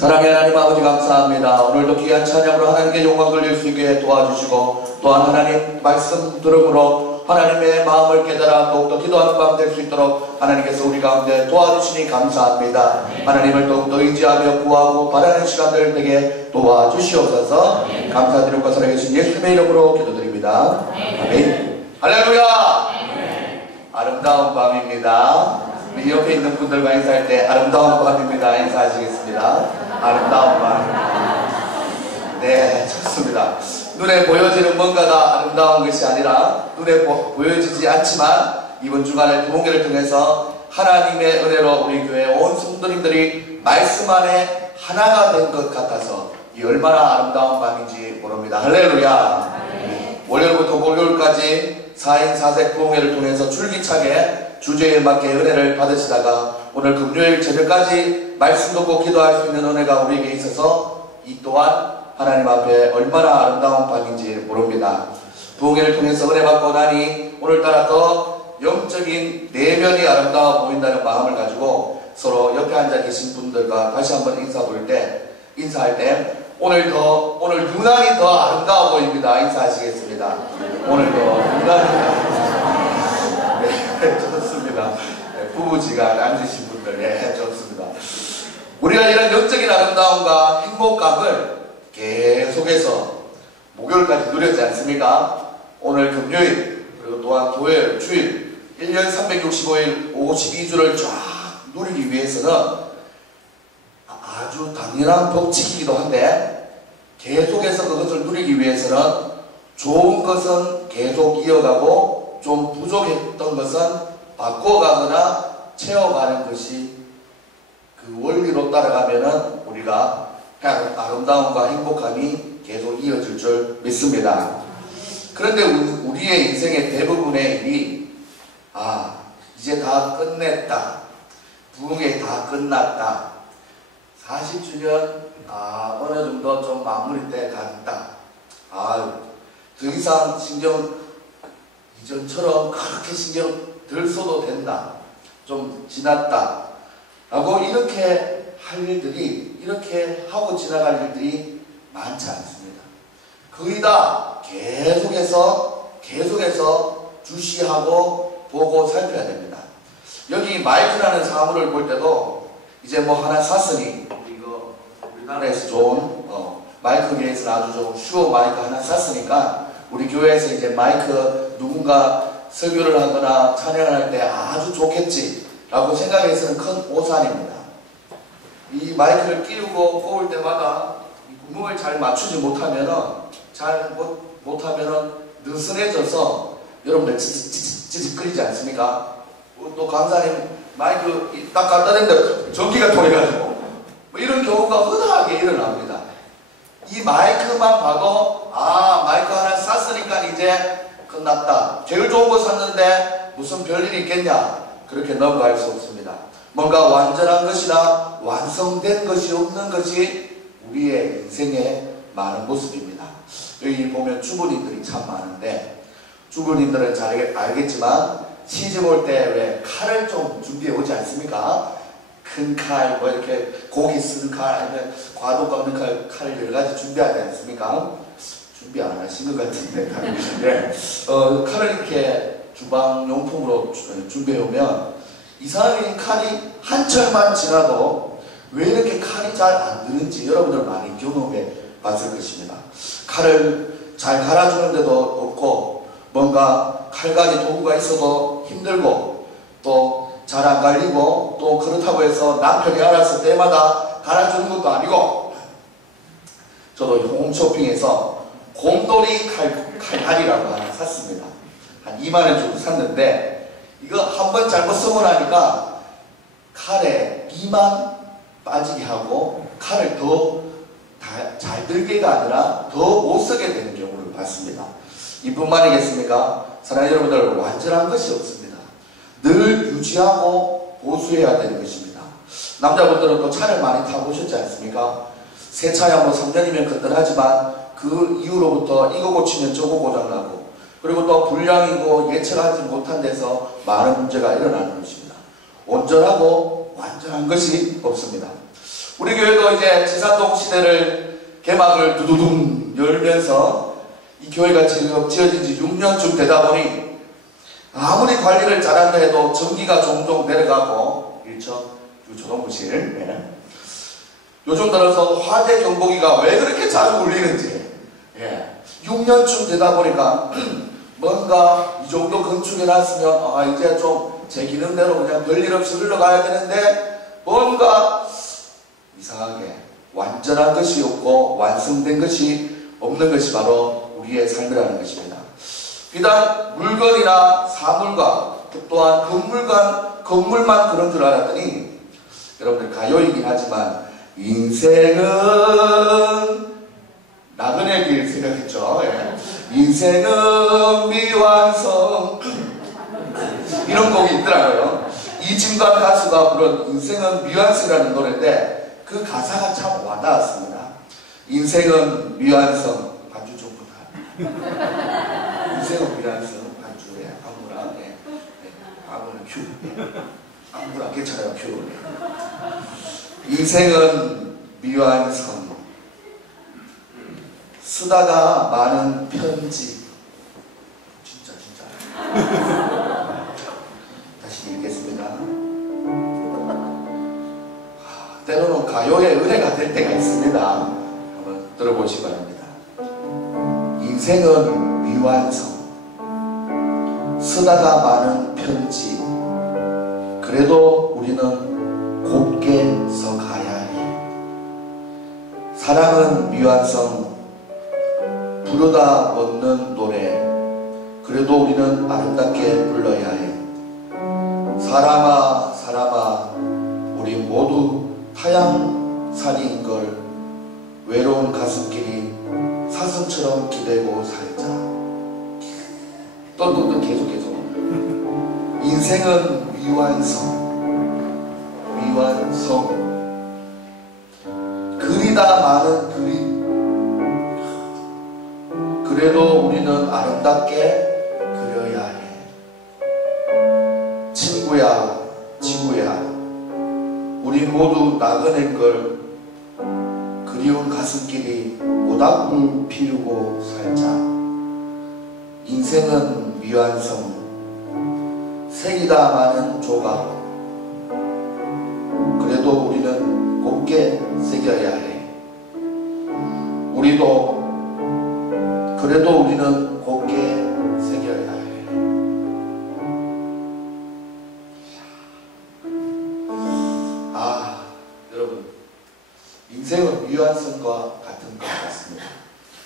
사랑의 하나님 아버지 감사합니다. 오늘도 귀한 찬양으로 하나님께 영광 돌릴 수 있게 도와주시고 또한 하나님 말씀 들음으로 하나님의 마음을 깨달아 더욱더 기도하는 밤 될 수 있도록 하나님께서 우리 가운데 도와주시니 감사합니다. 하나님을 더욱더 의지하며 구하고 바라는 시간들 되게 도와주시옵소서. 감사드리고 살아계신 예수님의 이름으로 기도드립니다. 아멘. 할렐루야. 아름다운 밤입니다. 우리 옆에 있는 분들과 인사할 때 아름다운 밤입니다 인사하시겠습니다. 아름다운 밤. 네, 좋습니다. 눈에 보여지는 뭔가가 아름다운 것이 아니라 눈에 보여지지 않지만 이번 주간의 부흥회를 통해서 하나님의 은혜로 우리 교회 온 성도님들이 말씀 안에 하나가 된 것 같아서 이 얼마나 아름다운 밤인지 모릅니다. 할렐루야. 월요일부터 목요일까지 4인 4색 부흥회를 통해서 줄기차게 주제에 맞게 은혜를 받으시다가 오늘 금요일 저녁까지 말씀 듣고 기도할 수 있는 은혜가 우리에게 있어서 이 또한 하나님 앞에 얼마나 아름다운 밤인지 모릅니다. 부흥회를 통해서 은혜 받고 나니 오늘따라 더 영적인 내면이 아름다워 보인다는 마음을 가지고 서로 옆에 앉아 계신 분들과 다시 한번 인사할 때 오늘 유난히 더 아름다워 보입니다. 인사하시겠습니다. 오늘도 유난히 네, 좋습니다. 네, 부부지간 앉으신 분들, 네, 좋습니다. 우리가 이런 영적인 아름다움과 행복감을 계속해서 목요일까지 누렸지 않습니까? 오늘 금요일, 그리고 또한 토요일, 주일, 1년 365일, 52주를 쫙 누리기 위해서는 아주 당연한 법칙이기도 한데 계속해서 그것을 누리기 위해서는 좋은 것은 계속 이어가고 좀 부족했던 것은 바꿔가거나 채워가는 것이 그 원리로 따라가면은 우리가 아름다움과 행복함이 계속 이어질 줄 믿습니다. 그런데 우리의 인생의 대부분의 일이 이제 다 끝냈다. 부흥회 다 끝났다. 40주년 어느 정도 좀 마무리 때 갔다. 더 이상 이전처럼 그렇게 신경 덜 써도 된다. 좀 지났다. 라고 이렇게 할 일들이, 이렇게 하고 지나갈 일들이 많지 않습니다. 거의 다 계속해서 주시하고 보고 살펴야 됩니다. 여기 마이크라는 사물을 볼 때도 이제 뭐 하나 샀으니, 이거 우리나라에서 좋은 마이크계에서 아주 좋은 슈어 마이크 하나 샀으니까 우리 교회에서 이제 마이크 누군가 설교를 하거나 찬양을 할 때 아주 좋겠지 라고 생각해서는 큰 오산입니다. 이 마이크를 끼우고 꼽을 때마다 이 구멍을 잘 맞추지 못하면은 느슨해져서 여러분들 찌직거리지 않습니까? 또 강사님 마이크 딱 갖다 댔는데 전기가 통해가지고 뭐 이런 경우가 흔하게 일어납니다. 이 마이크만 봐도 마이크 하나 샀으니까 이제 끝났다. 제일 좋은 거 샀는데 무슨 별일이 있겠냐, 그렇게 넘어갈 수 없습니다. 뭔가 완전한 것이나 완성된 것이 없는 것이 우리의 인생의 많은 모습입니다. 여기 보면 주부님들이 참 많은데 주부님들은 잘 알겠지만 시집 올 때 왜 칼을 좀 준비해 오지 않습니까? 큰 칼, 뭐 이렇게 고기 쓰는 칼, 아니면 과도 깎는 칼을 여러 가지 준비하지 않습니까? 준비 안 하신 것 같은데. 네. 칼을 이렇게 주방용품으로 준비해 오면 이 사람이 칼이 한 철만 지나도 왜 이렇게 칼이 잘 안 드는지 여러분들 많이 경험해 봤을 것입니다. 칼을 잘 갈아주는데도 없고, 뭔가 칼갈이 도구가 있어도 힘들고, 또 잘 안 갈리고, 또 그렇다고 해서 남편이 알아서 때마다 갈아주는 것도 아니고, 저도 홈쇼핑에서 곰돌이 칼갈이라고 하나 샀습니다. 한 2만원 주고 샀는데 이거 한번 잘못 쓰고 나니까 칼에 비만 빠지게 하고 칼을 더 잘 들게가 아니라 더 못 쓰게 되는 경우를 봤습니다. 이뿐만이겠습니까? 사랑하는 여러분들, 완전한 것이 없습니다. 늘 유지하고 보수해야 되는 것입니다. 남자분들은 또 차를 많이 타보셨지 않습니까? 새 차야 뭐 3년이면 거뜬하지만 그 이후로부터 이거 고치면 저거 고장나고, 그리고 또 불량이고 예측하지 못한 데서 많은 문제가 일어나는 것입니다. 온전하고 완전한 것이 없습니다. 우리 교회도 이제 지산동 시대를 개막을 두두둥 열면서 이 교회가 지금 지어진 지 6년쯤 되다 보니 아무리 관리를 잘한다 해도 전기가 종종 내려가고 1층 조동부실 네. 요즘 들어서 화재 경보기가 왜 그렇게 잘 울리는지 6년쯤 되다 보니까 뭔가 이 정도 건축해놨으면 이제 좀 제 기능대로 그냥 별일 없이 흘러가야 되는데 뭔가 이상하게 완전한 것이 없고 완성된 것이 없는 것이 바로 우리의 삶이라는 것입니다. 비단 물건이나 사물과 또한 건물만 그런 줄 알았더니 여러분들 가요이긴 하지만 인생은 나그네 길 생각했죠. 인생은 미완성 이런 곡이 있더라고요. 이진관 가수가 부른 인생은 미완성이라는 노래인데 그 가사가 참 와닿았습니다. 인생은 미완성 반주 좀 부탁. 인생은 미완성 반주에 아무나 아무나 큐 아무나 괜찮아요 큐. 인생은 미완성 쓰다가 많은 편지 진짜 다시 읽겠습니다. 때로는 가요의 은혜가 될 때가 있습니다. 한번 들어보시기 바랍니다. 인생은 미완성 쓰다가 많은 편지 그래도 우리는 곱게 서 가야 해. 사랑은 미완성 부르다 얻는 노래 그래도 우리는 아름답게 불러야 해. 사람아 사람아 우리 모두 타향살이인걸 외로운 가슴길이 사슴처럼 기대고 살자. 또 계속 인생은 미완성 그리다 많은 그림 그래도 우리는 아름답게 그려야 해. 친구야 우리 모두 나그네인 걸 그리운 가슴길이 모닥불 피우고 살자. 인생은 미완성 색이다 많은 조각 그래도 우리는 곱게 새겨야 해. 그래도 우리는 곱게 새겨야 해. 여러분 인생은 미완성과 같은 것 같습니다.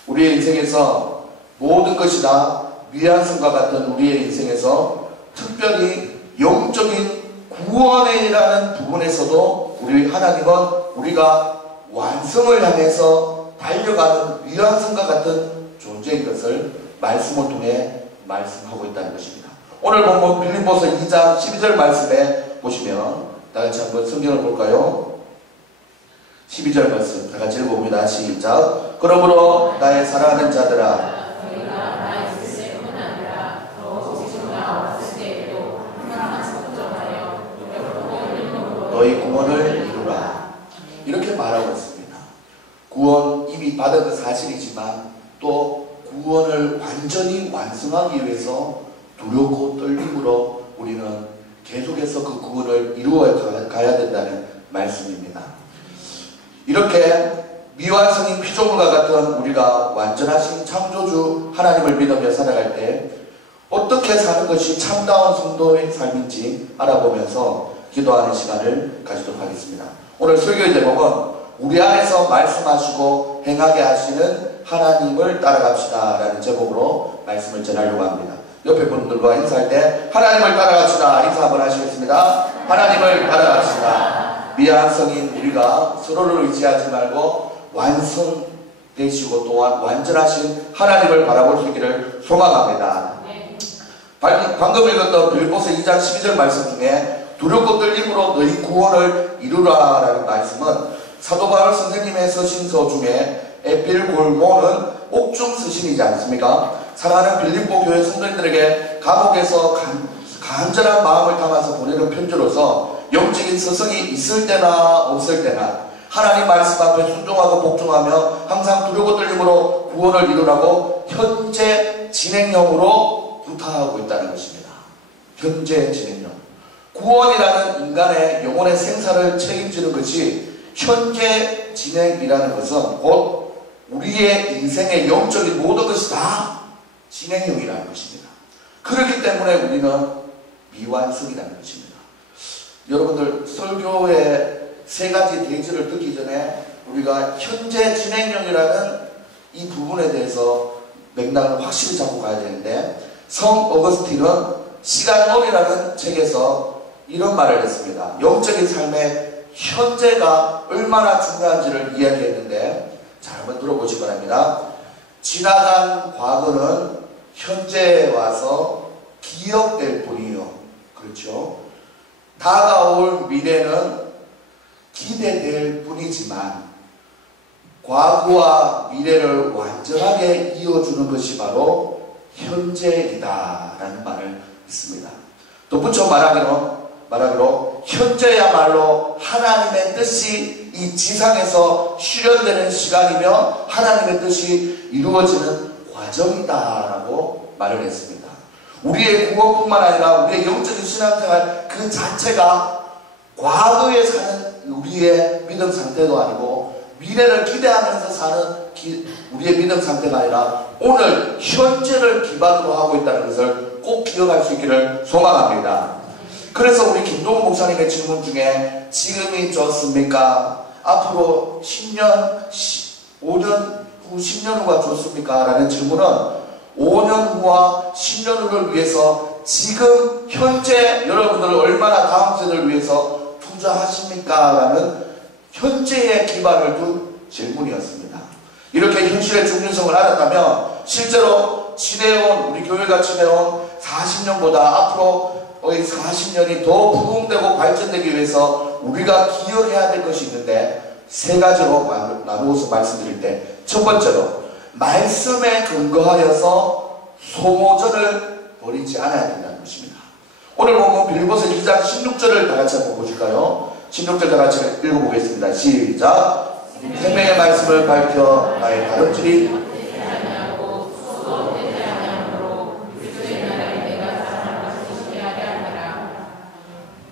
우리의 인생에서 모든 것이 다 미완성과 같은 우리의 인생에서 특별히 영적인 구원이라는 부분에서도 우리 하나님은 우리가 완성을 향해서 달려가는 미완성과 같은 존재인 것을 말씀을 통해 말씀하고 있다는 것입니다. 오늘 본문 빌립보서 2장 12절 말씀에 보시면 다같이 한번 성경을 볼까요? 12절 말씀 다같이 읽어봅니다. 시작. 그러므로 나의 사랑하는 자들아 너희 구원을 이루라. 이렇게 말하고 있습니다. 구원 이미 받은 건 사실이지만 또 구원을 완전히 완성하기 위해서 두렵고 떨림으로 우리는 계속해서 그 구원을 이루어 가야 된다는 말씀입니다. 이렇게 미완성인 피조물과 같은 우리가 완전하신 창조주 하나님을 믿으며 살아갈 때 어떻게 사는 것이 참다운 성도의 삶인지 알아보면서 기도하는 시간을 가지도록 하겠습니다. 오늘 설교의 제목은 우리 안에서 말씀하시고 행하게 하시는 하나님을 따라갑시다 라는 제목으로 말씀을 전하려고 합니다. 옆에 분들과 인사할 때 하나님을 따라갑시다 인사 한번 하시겠습니다. 하나님을 따라갑시다. 미완성인 우리가 서로를 의지하지 말고 완성되시고 또한 완전하신 하나님을 바라볼 수 있기를 소망합니다. 방금 읽었던 빌립보서 2장 12절 말씀 중에 두렵고 떨림으로 너희 구원을 이루라 라는 말씀은 사도 바울 선생님의 서신서 중에 에필골모는 옥중 서신이지 않습니까? 사랑하는 빌립보 교회 성도님들에게 감옥에서 간절한 마음을 담아서 보내는 편지로서 영적인 서성이 있을 때나 없을 때나 하나님 말씀 앞에 순종하고 복종하며 항상 두려고 떨림으로 구원을 이루라고 현재 진행형으로 부탁하고 있다는 것입니다. 현재 진행형. 구원이라는 인간의 영혼의 생사를 책임지는 것이 현재 진행이라는 것은 곧 우리의 인생의 영적인 모든 것이 다 진행형이라는 것입니다. 그렇기 때문에 우리는 미완성이라는 것입니다. 여러분들 설교의 세 가지 대지를 듣기 전에 우리가 현재 진행형이라는 이 부분에 대해서 맥락을 확실히 잡고 가야 되는데, 성 어거스틴은 시간론이라는 책에서 이런 말을 했습니다. 영적인 삶의 현재가 얼마나 중요한지를 이야기했는데, 잘 한번 들어보시기 바랍니다. 지나간 과거는 현재에 와서 기억될 뿐이요. 그렇죠? 다가올 미래는 기대될 뿐이지만 과거와 미래를 완전하게 이어주는 것이 바로 현재이다라는 말을 했습니다. 또 붙여 말하기로 현재야말로 하나님의 뜻이 이 지상에서 실현되는 시간이며 하나님의 뜻이 이루어지는 과정이다라고 말을 했습니다. 우리의 구원뿐만 아니라 우리의 영적인 신앙생활 그 자체가 과거에 사는 우리의 믿음 상태도 아니고 미래를 기대하면서 사는 우리의 믿음 상태가 아니라 오늘 현재를 기반으로 하고 있다는 것을 꼭 기억할 수 있기를 소망합니다. 그래서 우리 김동훈 목사님의 질문 중에 지금이 좋습니까? 앞으로 10년, 5년 후, 10년 후가 좋습니까? 라는 질문은 5년 후와 10년 후를 위해서 지금 현재 여러분들을 얼마나 다음 세대를 위해서 투자하십니까? 라는 현재의 기반을 둔 질문이었습니다. 이렇게 현실의 중요성을 알았다면 실제로 우리 교회가 지내온 40년보다 앞으로 40년이 더 부흥되고 발전되기 위해서 우리가 기억해야 될 것이 있는데, 세 가지로 나누어서 말씀드릴 때, 첫 번째로 말씀에 근거하여서 소모전을 벌이지 않아야 된다는 것입니다. 오늘 보면 빌립보서 2장 16절을 다 같이 한번 보실까요? 16절 다 같이 읽어보겠습니다. 시작. 생명의 말씀을 밝혀 나의 다름질이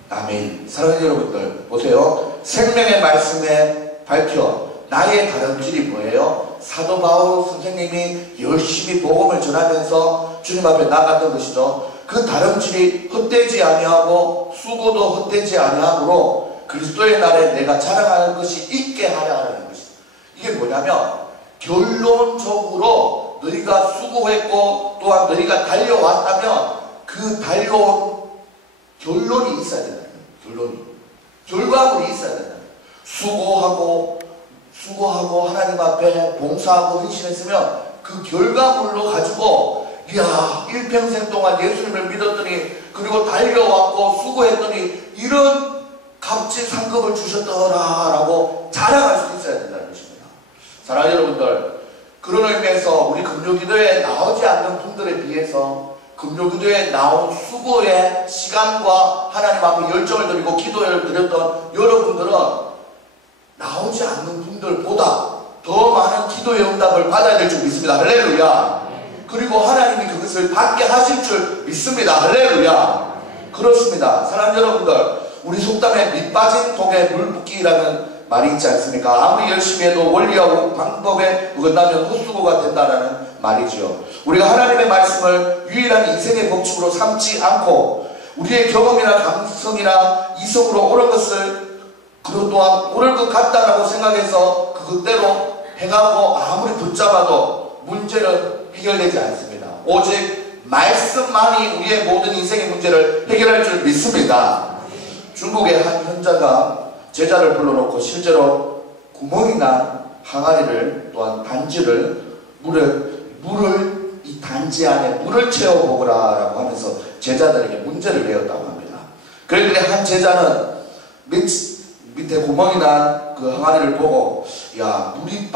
아멘. 사랑하는 여러분들 보세요. 생명의 말씀에 밝혀 나의 다름질이 뭐예요? 사도 바울 선생님이 열심히 복음을 전하면서 주님 앞에 나갔던 것이죠. 그 다름질이 헛되지 아니하고 수고도 헛되지 아니하므로 그리스도의 날에 내가 자랑하는 것이 있게 하라는 것이죠. 이게 뭐냐면 결론적으로 너희가 수고했고 또한 너희가 달려왔다면 그 달려온 결론이 있어야 된다. 결과물이 있어야 된다. 수고하고 하나님 앞에 봉사하고 헌신했으면 그 결과물로 가지고 일평생 동안 예수님을 믿었더니 그리고 달려왔고 수고했더니 이런 값진 상급을 주셨더라 라고 자랑할 수 있어야 된다는 것입니다. 사랑하는 여러분들, 그런 의미에서 우리 금요기도에 나오지 않는 분들에 비해서 금요기도에 나온 수고의 시간과 하나님 앞에 열정을 드리고 기도를 드렸던 여러분들은 나오지 않는 분들보다 더 많은 기도의 응답을 받아야 될 줄 믿습니다. 할렐루야. 그리고 하나님이 그것을 받게 하실 줄 믿습니다. 할렐루야. 그렇습니다. 사랑하는 여러분들, 우리 속담에 밑 빠진 독에 물 붓기라는 말이 있지 않습니까? 아무리 열심히 해도 원리하고 방법에 어긋나면 헛수고가 된다라는 말이죠. 우리가 하나님의 말씀을 유일한 인생의 법칙으로 삼지 않고 우리의 경험이나 감성이나 이성으로 옳은 것을 그리고 또한 옳을 것 같다라고 생각해서 그것대로 행하고 아무리 붙잡아도 문제는 해결되지 않습니다. 오직 말씀만이 우리의 모든 인생의 문제를 해결할 줄 믿습니다. 중국의 한 현자가 제자를 불러놓고 실제로 구멍이 난 항아리를 또한 단지를 물을 이 단지 안에 물을 채워보거라 라고 하면서 제자들에게 문제를 내었다고 합니다. 그랬더니 한 제자는 밑에 구멍이 난 그 항아리를 보고 물이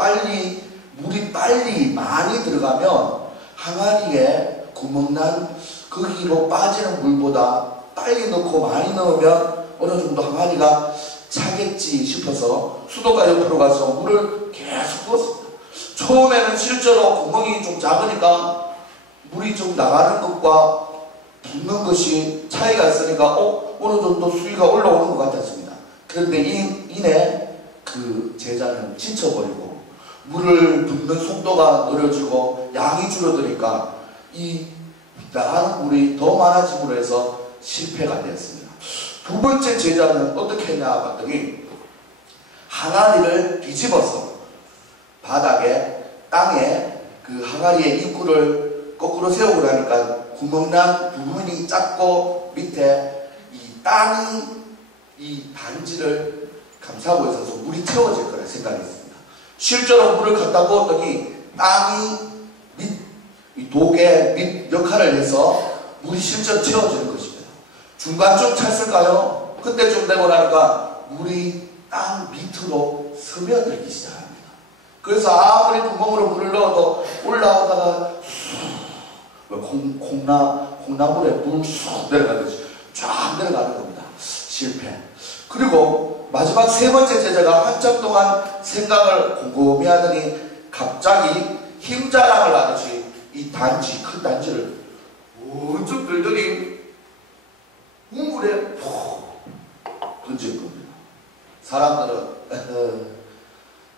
빨리 많이 들어가면 항아리에 구멍난 거기로 빠지는 물보다 빨리 넣고 많이 넣으면 어느 정도 항아리가 차겠지 싶어서 수도가 옆으로 가서 물을 계속 부었습니다. 처음에는 실제로 구멍이 좀 작으니까 물이 좀 나가는 것과 붓는 것이 차이가 있으니까 어느 정도 수위가 올라오는 것 같았습니다. 그런데 이내 그 제자는 지쳐버리고 물을 붓는 속도가 느려지고 양이 줄어드니까 이 나가는 물이 더 많아짐으로 해서 실패가 되었습니다. 두 번째 제자는 어떻게 했냐 봤더니 항아리를 뒤집어서 바닥에 땅에 그 항아리의 입구를 거꾸로 세우고 나니까 구멍난 부분이 작고 밑에 이 땅이 이 단지를 감싸고 있어서 물이 채워질 거라 생각했습니다. 실제로 물을 갖다 부었더니 땅이 이 독의 밑 역할을 해서 물이 실제로 채워지는 것입니다. 중간쯤 찼을까요? 그때쯤 되고 나니까 물이 땅 밑으로 스며들기 시작합니다. 그래서 아무리 구멍으로 물을 넣어도 올라오다가 콩나물에 물 쑥 내려가듯이 쫙 내려가는 겁니다. 실패. 그리고 마지막 세 번째 제자가 한참 동안 생각을 곰곰이 하더니 갑자기 힘자랑을 하듯이 이 단지, 큰 단지를 문득 들더니 우물에 푹 던질 겁니다. 사람들은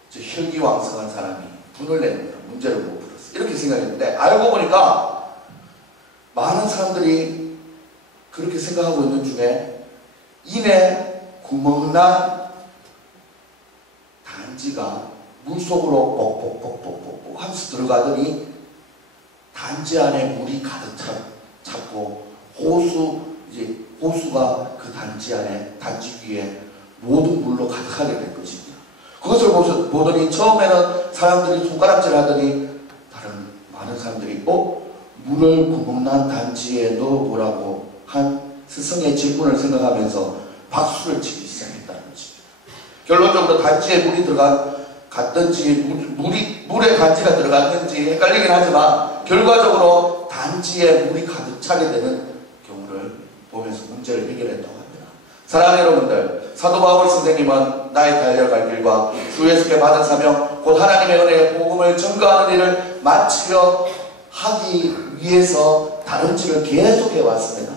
저 혈기왕성한 사람이 분을 냅니다. 문제를 못 풀었어. 이렇게 생각했는데 알고 보니까 많은 사람들이 그렇게 생각하고 있는 중에 이내 구멍난 단지가 물속으로 뽁뽁뽁뽁뽁 하면서 들어가더니 단지 안에 물이 가득 찼고 호수가 그 단지 안에 단지 위에 모든 물로 가득하게 된 것입니다. 그것을 보더니 처음에는 사람들이 손가락질 하더니 다른 많은 사람들이 물을 구멍난 단지에 넣어보라고 한 스승의 질문을 생각하면서 박수를 치기 시작했다는 것입니다. 결론적으로 단지에 물이 갔든지 물에 단지가 들어갔는지 헷갈리긴 하지만 결과적으로 단지에 물이 가득 차게 되는 경우를 보면서 문제를 해결했다고 합니다. 사랑하는 여러분들, 사도 바울 선생님은 나의 달려갈 길과 주 예수께 받은 사명 곧 하나님의 은혜의 복음을 전가하는 일을 마치려 하기 위해서 다름질을 계속해 왔습니다.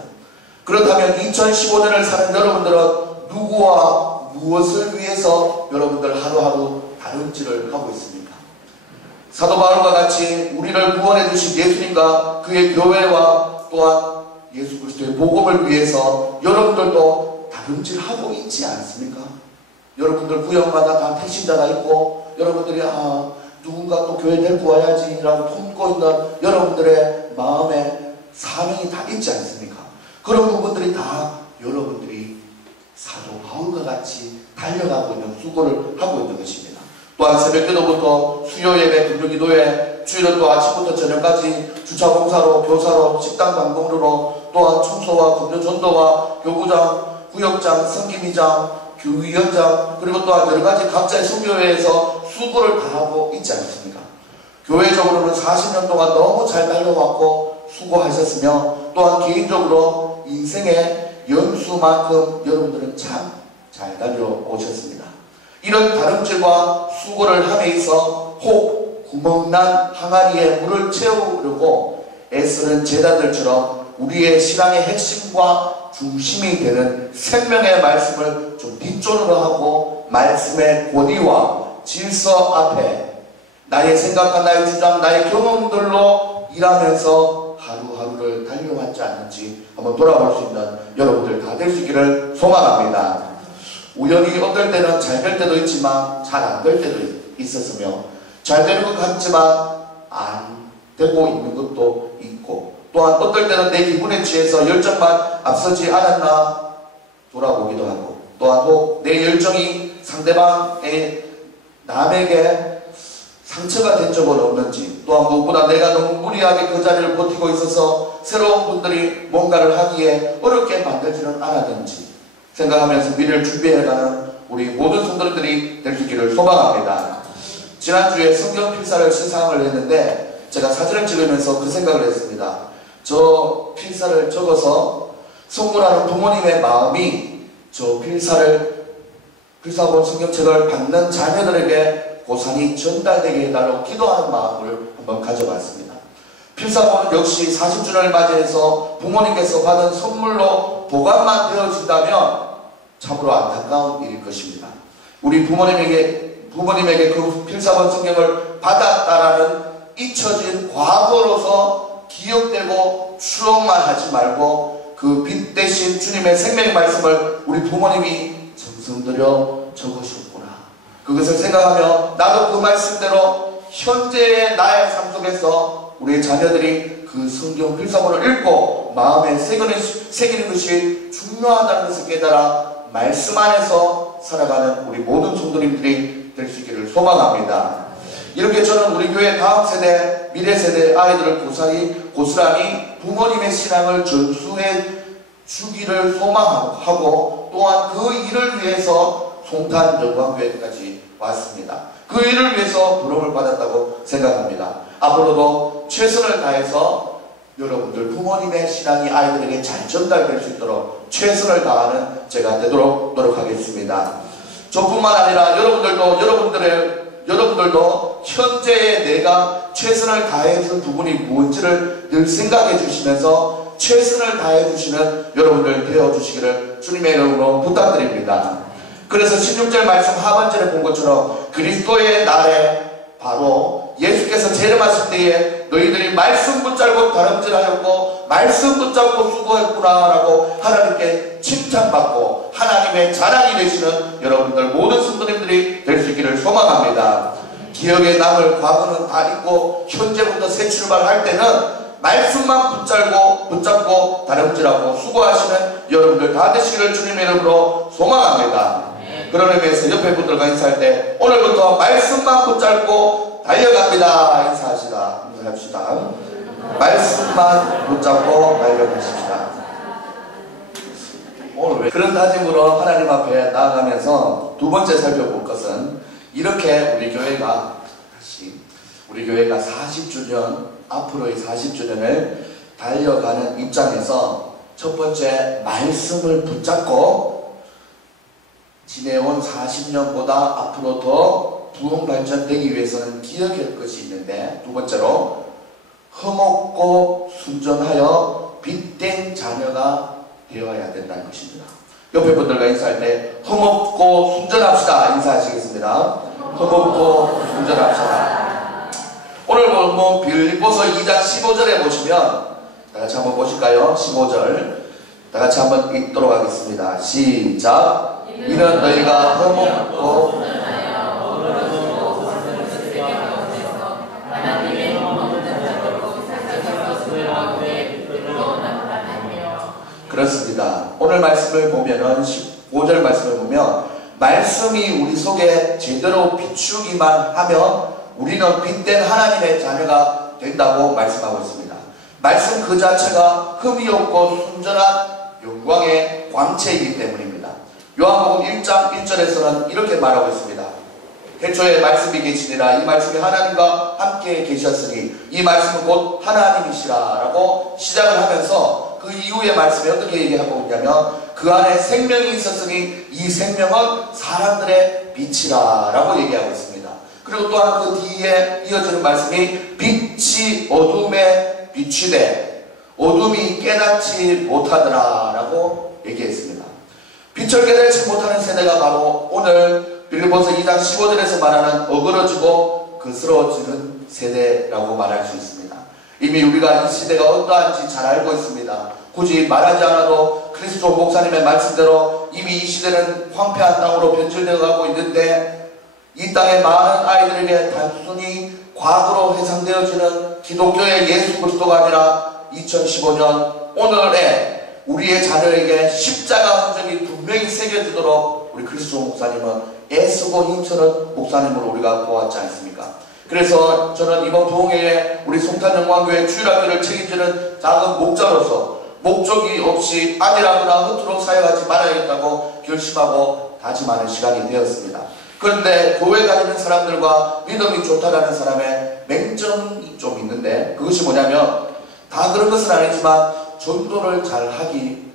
그렇다면 2015년을 사는 여러분들은 누구와 무엇을 위해서 여러분들 하루하루 다름질을 하고 있습니까? 사도 바울과 같이 우리를 구원해 주신 예수님과 그의 교회와 또한 예수 그리스도의 복음을 위해서 여러분들도 다름질하고 있지 않습니까? 여러분들 구역마다 다 택신자가 있고 여러분들이 누군가 또 교회 데리고 와야지 라고 품고 있는 여러분들의 마음에 사명이 다 있지 않습니까? 그런 부분들이 다 여러분들이 사도 바울과 같이 달려가고 있는 수고를 하고 있는 것입니다. 또한 새벽기도부터 수요예배, 금요기도회, 주일은 또 아침부터 저녁까지 주차공사로, 교사로, 식당 방문으로, 또한 청소와 금요전도와 교구장, 구역장, 성김이장, 교위원장, 그리고 또한 여러가지 각자의 선교회에서 수고를 다하고 있지 않습니까? 교회적으로는 40년 동안 너무 잘 달려왔고 수고하셨으며 또한 개인적으로 인생의 연수만큼 여러분들은 참 잘 달려오셨습니다. 이런 다름질과 수고를 함에 있어 혹 구멍난 항아리에 물을 채우려고 애쓰는 제자들처럼 우리의 신앙의 핵심과 중심이 되는 생명의 말씀을 좀 뒷전으로 하고 말씀의 권위와 질서 앞에 나의 생각과 나의 주장, 나의 경험들로 일하면서 하루하루를 달려왔지 않는지 한번 돌아볼 수 있는 여러분들 다 될 수 있기를 소망합니다. 우연히 어떨 때는 잘 될 때도 있지만 잘 안 될 때도 있었으며 잘 되는 것 같지만 안 되고 있는 것도 있고 또한 어떨 때는 내 기분에 취해서 열정만 앞서지 않았나 돌아보기도 하고 또한 또 내 열정이 상대방의 남에게 상처가 된 적은 없는지 또한 무엇보다 내가 너무 무리하게 그 자리를 버티고 있어서 새로운 분들이 뭔가를 하기에 어렵게 만들지는 않았는지 생각하면서 미래를 준비해가는 우리 모든 성도들이 될 수 있기를 소망합니다. 지난주에 성경 필사를 시상을 했는데 제가 사진을 찍으면서 그 생각을 했습니다. 저 필사를 적어서 선물하는 부모님의 마음이 저 필사를 필사본 성경책을 받는 자녀들에게 고상이 전달되게 해달라고 기도하는 마음을 한번 가져봤습니다. 필사본은 역시 40주년을 맞이해서 부모님께서 받은 선물로 보관만 되어진다면 참으로 안타까운 일일 것입니다. 우리 부모님에게 그 필사본 성경을 받았다라는 잊혀진 과거로서 기억되고 추억만 하지 말고 그 빛 대신 주님의 생명의 말씀을 우리 부모님이 정성 들여 적으셨구나. 그것을 생각하며 나도 그 말씀대로 현재의 나의 삶 속에서 우리 자녀들이 그 성경 필사본을 읽고 마음에 새기는 것이 중요하다는 것을 깨달아 말씀 안에서 살아가는 우리 모든 성도님들이 될 수 있기를 소망합니다. 이렇게 저는 우리 교회 다음 세대, 미래 세대 아이들을 고스란히 부모님의 신앙을 전수해 주기를 소망하고 또한 그 일을 위해서 송탄 영광교회까지 왔습니다. 그 일을 위해서 부름을 받았다고 생각합니다. 앞으로도 최선을 다해서 여러분들 부모님의 신앙이 아이들에게 잘 전달될 수 있도록 최선을 다하는 제가 되도록 노력하겠습니다. 저뿐만 아니라 여러분들도 현재의 내가 최선을 다해줄 부분이 무엇인지를 늘 생각해 주시면서 최선을 다해 주시는 여러분들 되어 주시기를 주님의 이름으로 부탁드립니다. 그래서 16절 말씀 하반절에 본 것처럼 그리스도의 날에 바로 예수께서 재림하실 때에 너희들이 말씀 붙잡고 다름질하였고 말씀 붙잡고 수고했구나 라고 하나님께 칭찬받고 하나님의 자랑이 되시는 여러분들 모든 성도님들이 될 수 있기를 소망합니다. 기억에 남을 과거는 다 잊고 현재부터 새 출발할 때는 말씀만 붙잡고 다름질하고 수고하시는 여러분들 다 되시기를 주님의 이름으로 소망합니다. 그런 의미에서 옆에 분들과 인사할 때 오늘부터 말씀만 붙잡고 달려갑니다. 인사합시다. 말씀만 붙잡고 달려가십시다. 오늘 그런 다짐으로 하나님 앞에 나아가면서 두 번째 살펴볼 것은 이렇게 우리 교회가 40주년 앞으로의 40주년을 달려가는 입장에서 첫 번째 말씀을 붙잡고 지내온 40년보다 앞으로 더 부흥 발전되기 위해서는 기억할 것이 있는데 두 번째로 흠없고 순전하여 빛된 자녀가 되어야 된다는 것입니다. 옆에 분들과 인사할 때 흠없고 순전합시다. 인사하시겠습니다. 흠없고 순전합시다. 오늘 뭐 빌립보서 2장 15절에 보시면 다 같이 한번 보실까요? 15절 다 같이 한번 읽도록 하겠습니다. 시작. 이는 너희가 흠없고 그렇습니다. 오늘 말씀을 보면은 15절 말씀을 보면 말씀이 우리 속에 제대로 비추기만 하면 우리는 빛된 하나님의 자녀가 된다고 말씀하고 있습니다. 말씀 그 자체가 흠이 없고 순전한 영광의 광채이기 때문입니다. 요한복음 1장 1절에서는 이렇게 말하고 있습니다. 태초에 말씀이 계시니라. 이 말씀이 하나님과 함께 계셨으니 이 말씀은 곧 하나님이시라 라고 시작을 하면서 그 이후의 말씀이 어떻게 얘기하고 있냐면 그 안에 생명이 있었으니 이 생명은 사람들의 빛이라 라고 얘기하고 있습니다. 그리고 또한 그 뒤에 이어지는 말씀이 빛이 어둠에 비추되 어둠이 깨닫지 못하더라 라고 얘기했습니다. 빛을 깨닫지 못하는 세대가 바로 오늘 빌립보서 2장 15절에서 말하는 어그러지고 거스러워지는 세대라고 말할 수 있습니다. 이미 우리가 이 시대가 어떠한지 잘 알고 있습니다. 굳이 말하지 않아도 크리스토 목사님의 말씀대로 이미 이 시대는 황폐한 땅으로 변질되어 가고 있는데 이 땅의 많은 아이들에게 단순히 과거로 해상되어지는 기독교의 예수 그리스도가 아니라 2015년 오늘에 우리의 자녀에게 십자가 흔적이 분명히 새겨지도록 우리 크리스토 목사님은 애쓰고 힘쓰는 목사님으로 우리가 보았지 않습니까? 그래서 저는 이번 부흥회에 우리 송탄 영광교회 주일학교를 책임지는 작은 목자로서 목적이 없이 아니라거나 허투루 사역하지 말아야겠다고 결심하고 다짐하는 시간이 되었습니다. 그런데 교회 다니는 사람들과 믿음이 좋다라는 사람의 맹점이 좀 있는데 그것이 뭐냐면 다 그런 것은 아니지만 전도를 잘 하기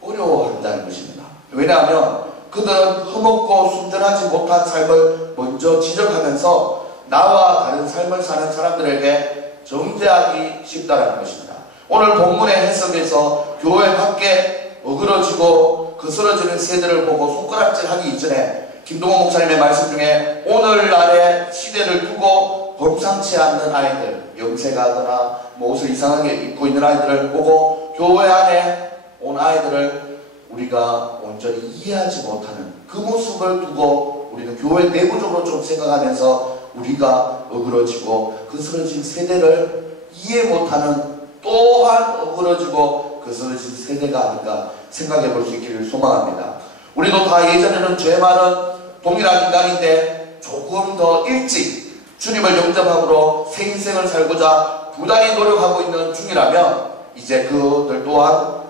어려워한다는 것입니다. 왜냐하면 그들은 흠없고 순전하지 못한 삶을 먼저 지적하면서 나와 다른 삶을 사는 사람들에게 정죄하기 쉽다는 것입니다. 오늘 본문의 해석에서 교회 밖에 어그러지고 거스러지는 세대를 보고 손가락질하기 이전에 김동호 목사님의 말씀 중에 오늘날의 시대를 두고 범상치 않는 아이들, 영세가거나 옷을 이상하게 입고 있는 아이들을 보고 교회 안에 온 아이들을 우리가 온전히 이해하지 못하는 그 모습을 두고 우리는 교회 내부적으로 좀 생각하면서 우리가 어그러지고 거스러진 세대를 이해 못하는 또한 어그러지고 거스러진 세대가 아닌가 생각해 볼 수 있기를 소망합니다. 우리도 다 예전에는 죄 많은 동일한 인간인데 조금 더 일찍 주님을 영접하고 새 인생을 살고자 부단히 노력하고 있는 중이라면 이제 그들 또한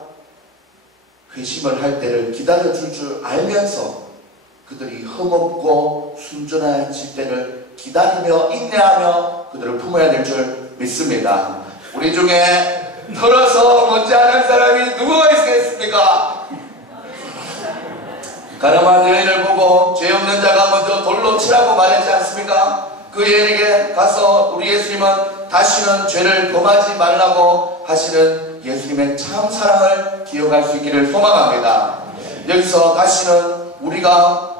회심을 할 때를 기다려줄 줄 알면서 그들이 흠없고 순전해질 때를 기다리며 인내하며 그들을 품어야 될 줄 믿습니다. 우리 중에 털어서 먹지 않은 사람이 누구가 있겠습니까? 가늠한 여인을 보고 죄 없는 자가 먼저 돌로 치라고 말했지 않습니까? 그 여인에게 가서 우리 예수님은 다시는 죄를 범하지 말라고 하시는 예수님의 참 사랑을 기억할 수 있기를 소망합니다. 여기서 다시는 우리가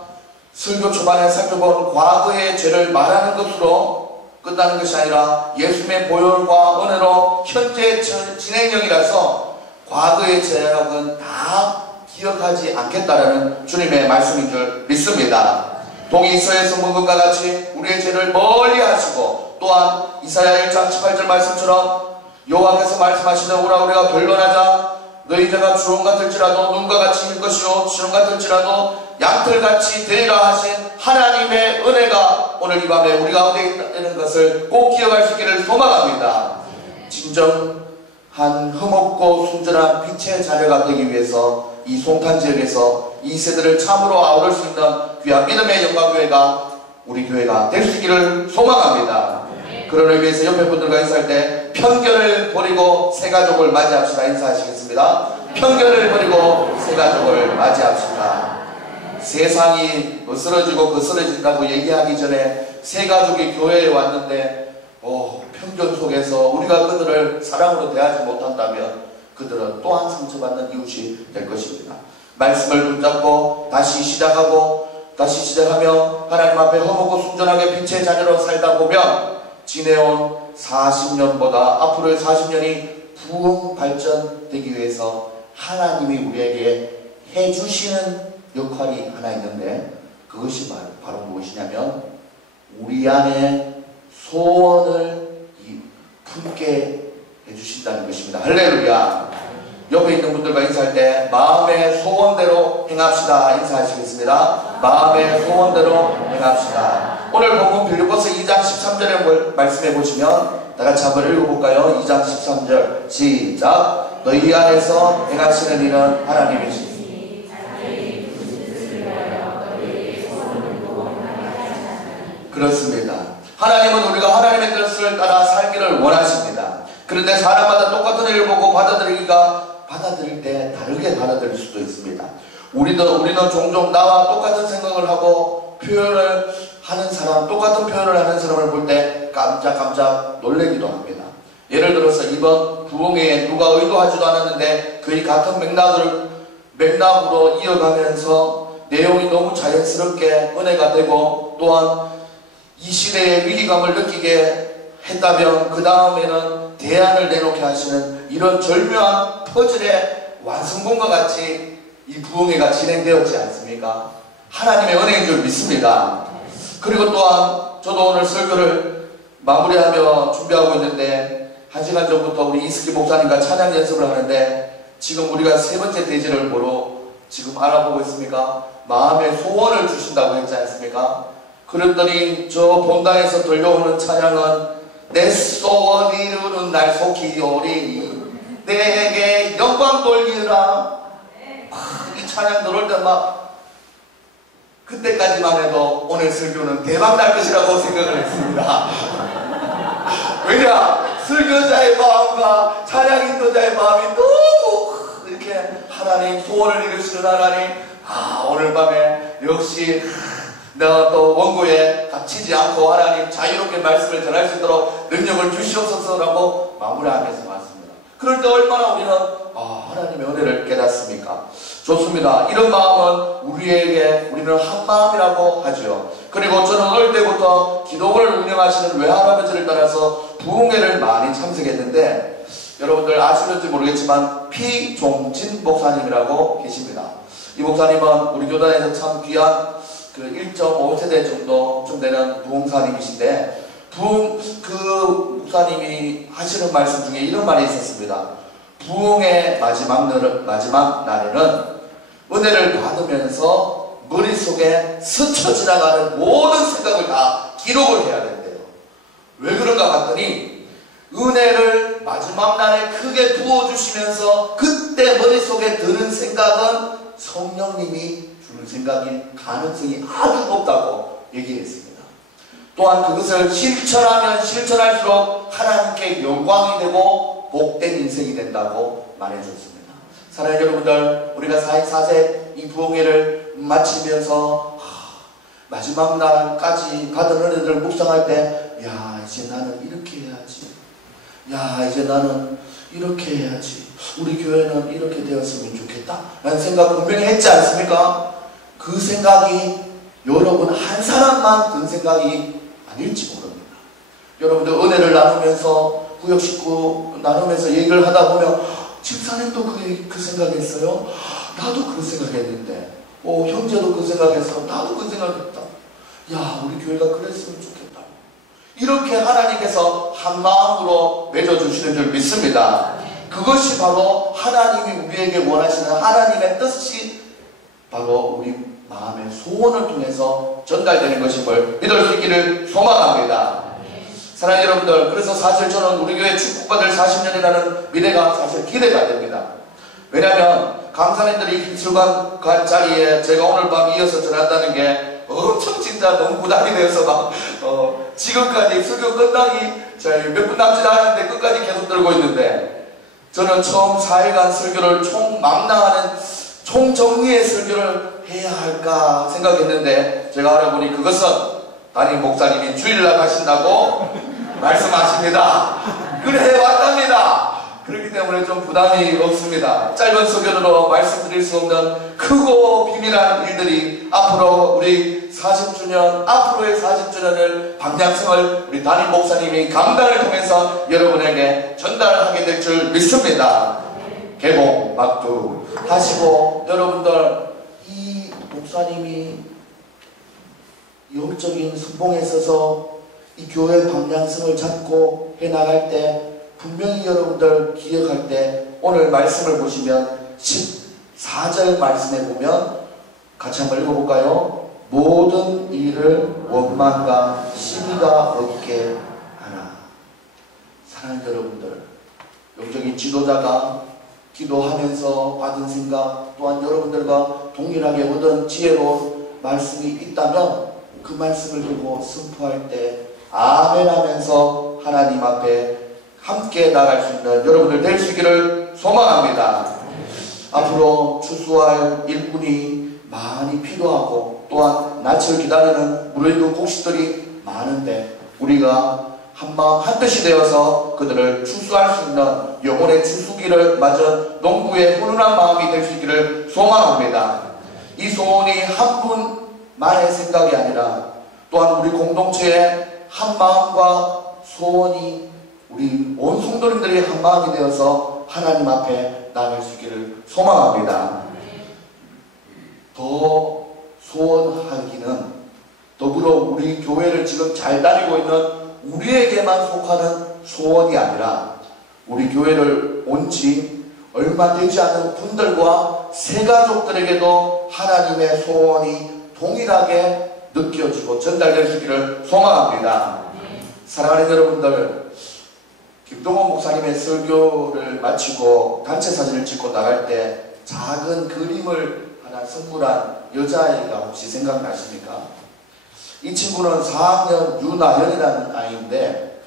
설교 초반에 살펴본 과거의 죄를 말하는 것으로 끝나는 것이 아니라 예수님의 보혈과 은혜로 현재 진행형이라서 과거의 죄악은 다 기억하지 않겠다라는 주님의 말씀인 줄 믿습니다. 동이서에서 본 것과 같이 우리의 죄를 멀리 하시고 또한 이사야 1장 18절 말씀처럼 여호와께서 말씀하시되 오라 우리가 변론하자 너희 죄가 주홍 같을지라도 눈과 같이 일 것이요 지름 같을지라도 양털같이 되리라 하신 하나님의 은혜가 오늘 이 밤에 우리 가운데 있다는 것을 꼭 기억할 수 있기를 소망합니다. 진정한 흠없고 순전한 빛의 자녀가 되기 위해서 이 송탄 지역에서 이 세대를 참으로 아우를 수 있는 귀한 믿음의 영광교회가 우리 교회가 될 수 있기를 소망합니다. 그런 의미에서 옆에 분들과 인사할 때 편견을 버리고 새 가족을 맞이합시다. 인사하시겠습니다. 편견을 버리고 새 가족을 맞이합시다. 세상이 거스러지고 거스러진다고 얘기하기 전에 새 가족이 교회에 왔는데 편견 속에서 우리가 그들을 사랑으로 대하지 못한다면 그들은 또한 상처받는 이웃이 될 것입니다. 말씀을 붙잡고 다시 시작하며 하나님 앞에 흠없고 순전하게 빛의 자녀로 살다 보면 지내온 40년보다 앞으로의 40년이 부흥 발전되기 위해서 하나님이 우리에게 해주시는 역할이 하나 있는데 그것이 바로 무엇이냐면 우리 안에 소원을 품게 해주신다는 것입니다. 할렐루야. 옆에 있는 분들과 인사할 때 마음의 소원대로 행합시다. 인사하시겠습니다. 마음의 소원대로 행합시다. 오늘 본문 빌립보서 2장 13절에 말씀해 보시면 다같이 한번 읽어볼까요? 2장 13절 시작. 너희 안에서 행하시는 이는 하나님이시니 그렇습니다. 하나님은 우리가 하나님의 뜻을 따라 살기를 원하십니다. 그런데 사람마다 똑같은 일을 보고 받아들일 때 다르게 받아들일 수도 있습니다. 우리는 종종 나와 똑같은 생각을 하고 똑같은 표현을 하는 사람을 볼 때 깜짝 놀라기도 합니다. 예를 들어서 이번 부흥회에 누가 의도하지도 않았는데 거의 같은 맥락으로 이어가면서 내용이 너무 자연스럽게 은혜가 되고 또한 이 시대의 위기감을 느끼게 했다면 그 다음에는 대안을 내놓게 하시는 이런 절묘한 퍼즐의 완성본과 같이 이 부흥회가 진행되었지 않습니까? 하나님의 은혜인 줄 믿습니다. 그리고 또한 저도 오늘 설교를 마무리하며 준비하고 있는데 1시간 전부터 우리 이스키 목사님과 찬양 연습을 하는데 지금 우리가 세 번째 대지를 보러 지금 알아보고 있습니까? 마음의 소원을 주신다고 했지 않습니까? 그랬더니 저 본당에서 들려오는 찬양은 내 소원 이루는 날 속히 오리니 내게 영광 돌리라. 이 찬양 들을 때 막 그때까지만 해도 오늘 설교는 대박 날 것이라고 생각을 했습니다. 왜냐? 설교자의 마음과 찬양 인도자의 마음이 너무 이렇게 하나님 소원을 이루시는 하나님 오늘 밤에 역시 내가 또 원고에 갇히지 않고 하나님 자유롭게 말씀을 전할 수 있도록 능력을 주시옵소서라고 마무리하면서 왔습니다. 그럴 때 얼마나 우리는 하나님의 은혜를 깨닫습니까? 좋습니다. 이런 마음은 우리는 한 마음이라고 하죠. 그리고 저는 어릴 때부터 기도를 운영하시는 외할아버지를 따라서 부흥회를 많이 참석했는데, 여러분들 아시는지 모르겠지만 피종진 목사님이라고 계십니다. 이 목사님은 우리 교단에서 참 귀한 1.5세대 정도 좀 되는 부흥사님이신데, 그 목사님이 하시는 말씀 중에 이런 말이 있었습니다. 부흥의 마지막 날에는 은혜를 받으면서 머릿속에 스쳐 지나가는 모든 생각을 다 기록을 해야 된대요. 왜 그런가 봤더니, 은혜를 마지막 날에 크게 부어주시면서 그때 머릿속에 드는 생각은 성령님이 주는 생각일 가능성이 아주 높다고 얘기했습니다. 또한 그것을 실천하면 실천할수록 하나님께 영광이 되고 복된 인생이 된다고 말해줬습니다. 사랑하는 여러분들, 우리가 44세 이 부흥회를 마치면서 마지막 날까지 받은 은혜들을 묵상할 때, 이제 나는 이렇게 해야지, 이제 나는 이렇게 해야지, 우리 교회는 이렇게 되었으면 좋겠다 라는 생각 분명히 했지 않습니까? 그 생각이 여러분 한 사람만 든 생각이 아닐지 모릅니다. 여러분들 은혜를 나누면서 구역 식구 나누면서 얘기를 하다 보면, 집사님도 그 생각했어요? 나도 그 생각했는데, 형제도 그 생각했어? 나도 그 생각했다. 우리 교회가 그랬으면 좋겠다. 이렇게 하나님께서 한 마음으로 맺어주시는 줄 믿습니다. 그것이 바로 하나님이 우리에게 원하시는 하나님의 뜻이 바로 우리 마음의 소원을 통해서 전달되는 것임을 믿을 수 있기를 소망합니다. 사랑하는 여러분들, 그래서 사실 저는 우리 교회 축복받을 40년이라는 미래가 사실 기대가 됩니다. 왜냐하면 강사님들이 기술관 간 자리에 제가 오늘 밤 이어서 전한다는 게 엄청 진짜 너무 부담이 되어서 지금까지 설교 끝나기 몇 분 남지 않았는데 끝까지 계속 들고 있는데, 저는 처음 4일간 설교를 총망라하는 총정리의 설교를 해야 할까 생각했는데, 제가 알아보니 그것은 담임 목사님이 주일날 하신다고 말씀하십니다. 그래 왔답니다. 그렇기 때문에 좀 부담이 없습니다. 짧은 소견으로 말씀드릴 수 없는 크고 비밀한 일들이 앞으로 우리 40주년, 앞으로의 40주년을 방향성을 우리 담임 목사님이 강단을 통해서 여러분에게 전달하게 될 줄 믿습니다. 개봉 막두 하시고, 여러분들 이 목사님이 영적인 선봉에 서서 이 교회 방향성을 잡고 해나갈 때, 분명히 여러분들 기억할 때 오늘 말씀을 보시면 14절 말씀에 보면 같이 한번 읽어볼까요? 모든 일을 원망과 시비가 없게 하나. 사랑하는 여러분들, 영적인 지도자가 기도하면서 받은 생각, 또한 여러분들과 동일하게 얻은 지혜로운 말씀이 있다면 그 말씀을 두고 선포할 때 아멘 하면서 하나님 앞에 함께 나갈 수 있는 여러분들 될 수 있기를 소망합니다. 앞으로 추수할 일꾼이 많이 필요하고, 또한 낯을 기다리는 무르익은 곡식들이 많은데, 우리가 한마음 한뜻이 되어서 그들을 추수할 수 있는 영혼의 추수기를 맞은 농부의 훈훈한 마음이 될 수 있기를 소망합니다. 이 소원이 한 분만의 생각이 아니라, 또한 우리 공동체의 한 마음과 소원이 우리 온 성도님들이 한 마음이 되어서 하나님 앞에 나갈 수 있기를 소망합니다. 더 소원하기는 더불어 우리 교회를 지금 잘 다니고 있는 우리에게만 속하는 소원이 아니라, 우리 교회를 온 지 얼마 되지 않은 분들과 새가족들에게도 하나님의 소원이 동일하게 느껴지고 전달될 수 있기를 소망합니다. 사랑하는 여러분들, 김동원 목사님의 설교를 마치고 단체 사진을 찍고 나갈 때 작은 그림을 하나 선물한 여자아이가 혹시 생각나십니까? 이 친구는 4학년 유나연이라는 아이인데,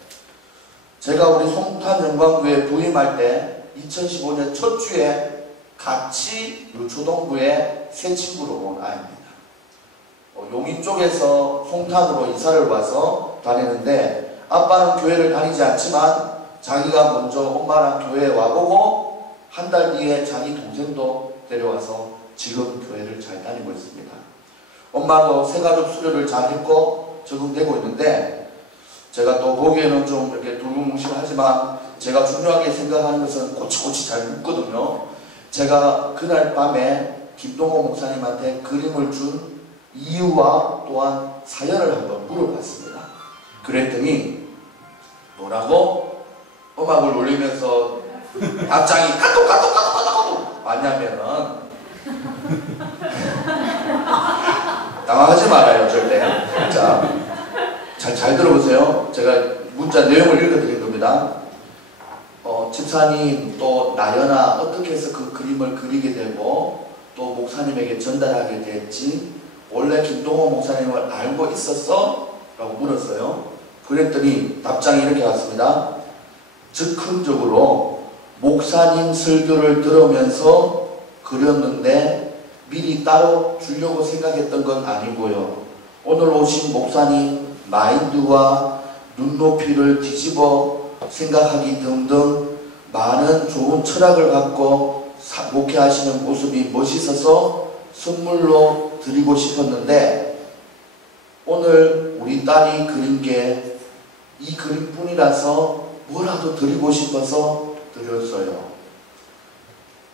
제가 우리 송탄 영광교회 부임할 때 2015년 첫 주에 같이 초동부의 새 친구로 온 아이입니다. 용인 쪽에서 송탄으로 이사를 와서 다니는데 아빠는 교회를 다니지 않지만 자기가 먼저 엄마랑 교회에 와보고 한 달 뒤에 자기 동생도 데려와서 지금 교회를 잘 다니고 있습니다. 엄마도 새가족 수료를 잘 했고 적응되고 있는데 제가 또 보기에는 좀 이렇게 두루뭉실하지만 제가 중요하게 생각하는 것은 꼬치꼬치 잘 묻거든요. 제가 그날 밤에 김동호 목사님한테 그림을 준 이유와 또한 사연을 한번 물어봤습니다. 그랬더니 뭐라고? 음악을 올리면서 답장이 까똑 왔냐면은 당황하지 말아요 절대. 자, 잘 들어보세요. 제가 문자 내용을 읽어드린 겁니다. 집사님 또 나연아 어떻게 해서 그 그림을 그리게 되고 또 목사님에게 전달하게 됐지? 원래 김동호 목사님을 알고 있었어? 라고 물었어요. 그랬더니 답장이 이렇게 왔습니다. 즉흥적으로 목사님 설교를 들으면서 그렸는데 미리 따로 주려고 생각했던 건 아니고요. 오늘 오신 목사님 마인드와 눈높이를 뒤집어 생각하기 등등 많은 좋은 철학을 갖고 목회하시는 모습이 멋있어서 선물로 드리고 싶었는데 오늘 우리 딸이 그린 게 이 그림뿐이라서 뭐라도 드리고 싶어서 드렸어요.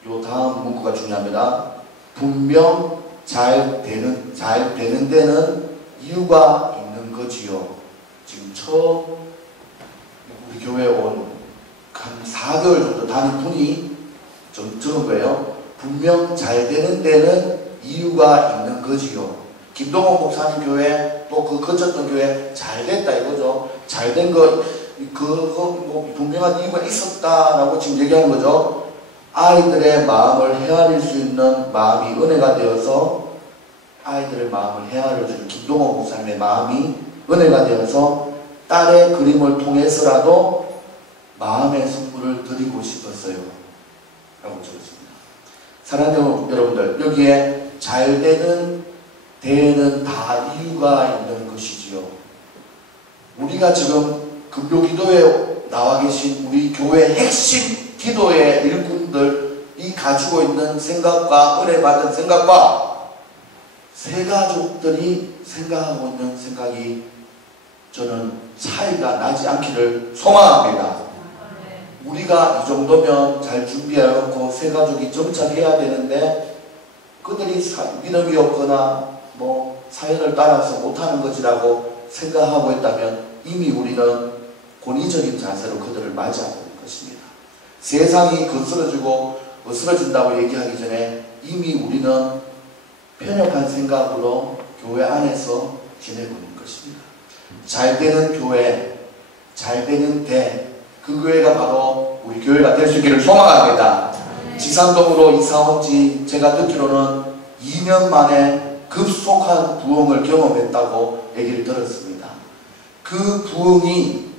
요 다음 문구가 중요합니다. 분명 잘 되는 데는 이유가 있는 거지요. 지금 처음 우리 교회에 온 한 4개월 정도 다닌 분이 좀 적은 거예요. 분명 잘 되는 데는 이유가 있는 거지요. 김동호 목사님 교회 또 그 거쳤던 교회 잘 됐다 이거죠. 잘 된 거 뭐 분명한 이유가 있었다라고 지금 얘기하는 거죠. 아이들의 마음을 헤아릴 수 있는 마음이 은혜가 되어서 아이들의 마음을 헤아려주는 김동호 목사님의 마음이 은혜가 되어서 딸의 그림을 통해서라도 마음의 선물을 드리고 싶었어요. 라고 적었습니다. 사랑하는 여러분들, 여기에 잘 되는 데에는 다 이유가 있는 것이지요. 우리가 지금 금요기도에 나와 계신 우리 교회 핵심 기도의 일꾼들이 가지고 있는 생각과 은혜 받은 생각과 새가족들이 생각하고 있는 생각이 저는 차이가 나지 않기를 소망합니다. 우리가 이 정도면 잘 준비하였고 새가족이 정착해야 되는데 그들이 믿음이 없거나 뭐 사연을 따라서 못하는 것이라고 생각하고 있다면 이미 우리는 권위적인 자세로 그들을 맞이하고 있는 것입니다. 세상이 거스러지고 어스러진다고 얘기하기 전에 이미 우리는 편협한 생각으로 교회 안에서 지내고 있는 것입니다. 잘 되는 교회, 잘 되는 그 교회가 바로 우리 교회가 될 수 있기를 소망합니다. 지산동으로 이사 온 지 제가 듣기로는 2년 만에 급속한 부흥을 경험했다고 얘기를 들었습니다. 그 부흥이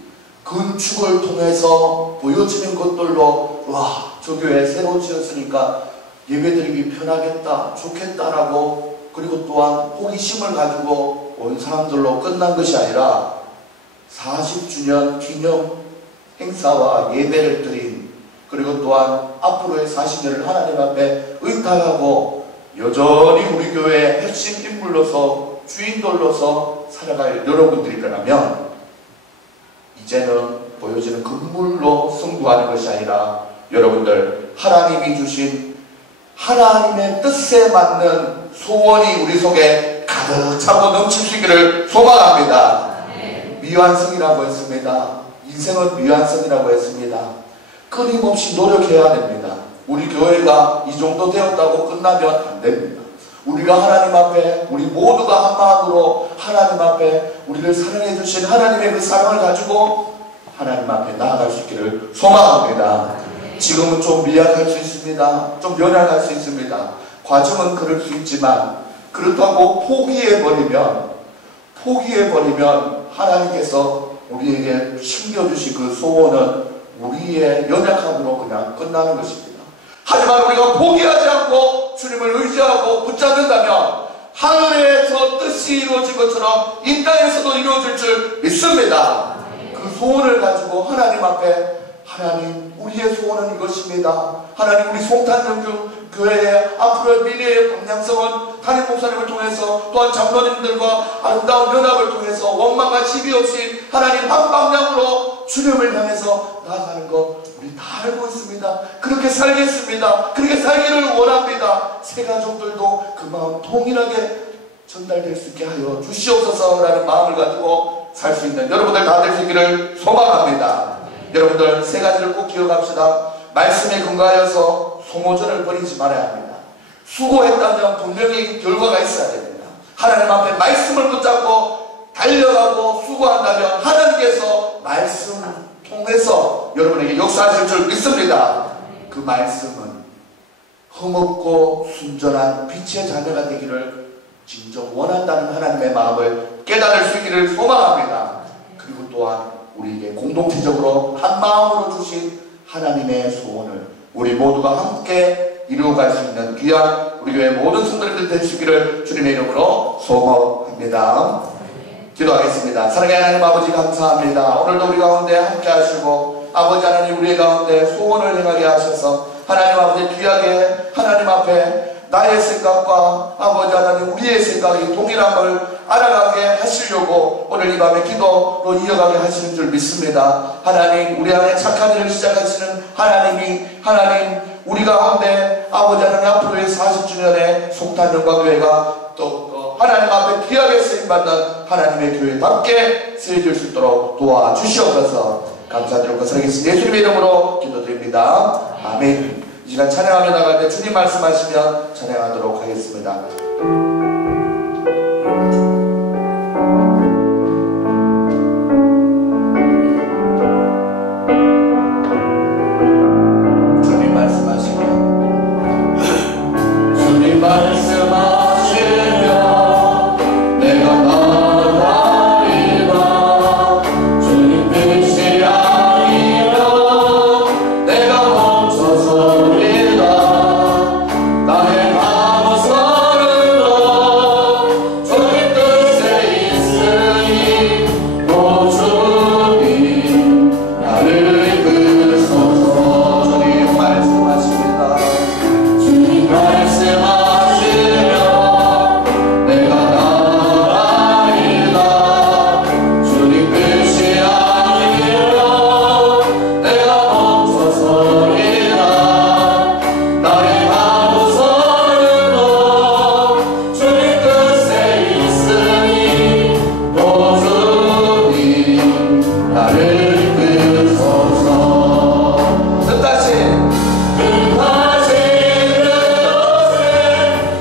건축을 통해서 보여지는 것들로 와, 저 교회 새로 지었으니까 예배드리기 편하겠다, 좋겠다라고 그리고 또한 호기심을 가지고 온 사람들로 끝난 것이 아니라 40주년 기념 행사와 예배를 드린 그리고 또한 앞으로의 40년을 하나님 앞에 의탁하고 여전히 우리 교회의 핵심 인물로서 주인들로서 살아갈 여러분들이라면 이제는 보여지는 건물로 승부하는 것이 아니라 여러분들 하나님이 주신 하나님의 뜻에 맞는 소원이 우리 속에 가득 차고 넘칠 수 있기를 소망합니다. 미완성이라고 했습니다. 인생은 미완성이라고 했습니다. 끊임없이 노력해야 됩니다. 우리 교회가 이 정도 되었다고 끝나면 안 됩니다. 우리가 하나님 앞에 우리 모두가 한 마음으로 하나님 앞에 우리를 사랑해 주신 하나님의 그 사랑을 가지고 하나님 앞에 나아갈 수 있기를 소망합니다. 지금은 좀 미약할 수 있습니다. 좀 연약할 수 있습니다. 과정은 그럴 수 있지만 그렇다고 포기해버리면 하나님께서 우리에게 심겨주신 그 소원은 우리의 연약함으로 그냥 끝나는 것입니다. 하지만 우리가 포기하지 않고 주님을 의지하고 붙잡는다면 하늘에서 뜻이 이루어진 것처럼 이 땅에서도 이루어질 줄 믿습니다. 그 소원을 가지고 하나님 앞에, 하나님 우리의 소원은 이것입니다. 하나님 우리 송탄영주 교회의 앞으로의 미래의 방향성은 담임 목사님을 통해서 또한 장로님들과 아름다운 연합을 통해서 원망과 시비 없이 하나님 한 방향으로 주님을 향해서 나아가는 것 우리 다 알고 있습니다. 그렇게 살겠습니다. 그렇게 살기를 원합니다. 새 가족들도 그 마음 통일하게 전달될 수 있게 하여 주시옵소서라는 마음을 가지고 살 수 있는 여러분들 다 될 수 있기를 소망합니다. 여러분들 세 가지를 꼭 기억합시다. 말씀에 근거하여서 소모전을 벌이지 말아야 합니다. 수고했다면 분명히 결과가 있어야 됩니다. 하나님 앞에 말씀을 붙잡고 달려가고 수고한다면 하나님께서 말씀 통해서 여러분에게 역사하실 줄 믿습니다. 그 말씀은 흠없고 순전한 빛의 자녀가 되기를 진정 원한다는 하나님의 마음을 깨달을 수 있기를 소망합니다. 그리고 또한 우리에게 공동체적으로 한 마음으로 주신 하나님의 소원을 우리 모두가 함께 이루어갈 수 있는 귀한 우리 교회 모든 성도님들 되시기를 주님의 이름으로 소망합니다. 기도하겠습니다. 사랑의 하나님 아버지 감사합니다. 오늘도 우리 가운데 함께 하시고 아버지 하나님 우리 가운데 소원을 행하게 하셔서 하나님 아버지 귀하게 하나님 앞에 나의 생각과 아버지 하나님 우리의 생각이 동일함을 알아가게 하시려고 오늘 이 밤에 기도로 이어가게 하시는 줄 믿습니다. 하나님 우리 안에 착한 일을 시작하시는 하나님이 하나님 우리 가운데 아버지 하나님 앞으로의 40주년의 송탄영광교회가 또 하나님 앞에 귀하게 쓰임받는 하나님의 교회답게 쓰여질 수 있도록 도와주시옵소서. 감사드리고 거스르겠습니다. 예수님의 이름으로 기도드립니다. 아멘. 이 시간 찬양하며 나갈 때 주님 말씀하시면 찬양하도록 하겠습니다. 주님 말씀하시면 주님 말씀하시면 내가 나아가리라. 주님 뜻이 아니라 내가 멈춰서리라. 나의 감사를 넣어 주님 뜻에 있으니 오 주님 나를 이끄소서. 주님 말씀하십니다. 주님 말씀하시면 내가 나아가리라. 주님 뜻이 아니라 내가 멈춰서리라. 나의 감사를 넣어 주님 뜻에 있으니 오 주님 나를 이끄소서. 뜻하신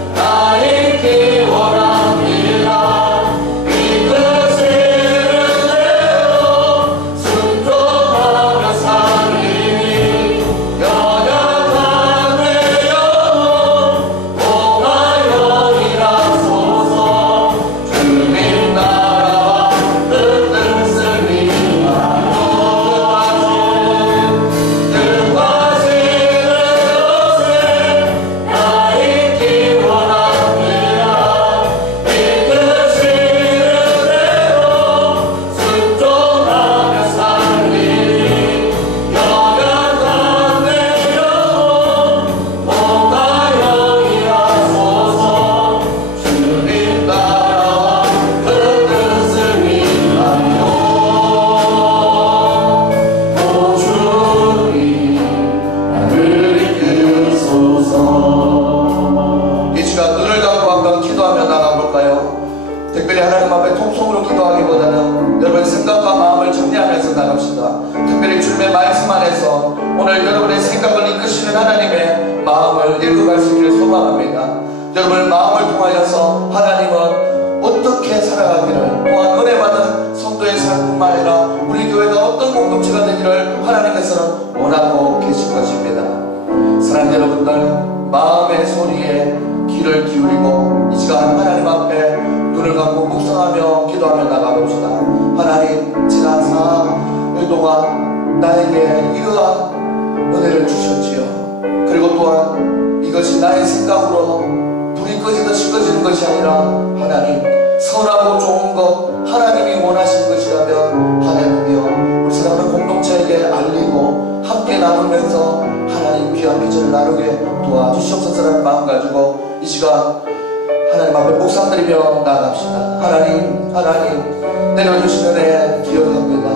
나의 기원합니다. 이끄시는 대로 순종하며 살리니 연약한 내 영혼 복하여 일하소서. 주님 나라와 뜻을 이루하시는 뜻하시는 것을 나의 기원합니다. 이끄시는 대로 순종하며 살리니 연약한 내 영혼 복하여 일하소서. 주님 나라와 뜻을 이루하며 오 주님 나를 이끄소서. 이 시간 눈을 감고 한번 기도하며 나가볼까요? 특별히 하나님 앞에 통성으로 기도하기보다는 여러분의 생각과 마음을 정리하면서 나갑시다. 특별히 주님의 말씀 안에서 오늘 여러분의 생각을 이끄시는 하나님의 마음을 읽어갈 수 있기를 소망합니다. 여러분의 마음을 통하여서 하나님은 어떻게 살아가기를, 또한 은혜 받은 성도의 삶뿐만 아니라 우리 교회가 어떤 공동체가 되기를 하나님께서는 원하고 계실 것입니다. 사랑하는 여러분들, 마음의 소리에 귀를 기울이고 이 시간 하나님 앞에 눈을 감고 묵상하며 기도하며 나가봅시다. 하나님, 지난 사흘 동안 나에게 이러한 은혜를 주셨지요. 그리고 또한 나의 생각으로 불이 꺼지듯이 꺼지는 것이 아니라 하나님 선하고 좋은 것 하나님이 원하신 것이라면 하나님이여 우리 사랑하는 공동체에게 알리고 함께 나누면서 하나님 귀한 비전을 나누게 도와주시옵소서라는 마음 가지고 이 시간 하나님 앞에 묵상드리며 나아갑시다. 하나님 내려주신 은혜 기억합니다.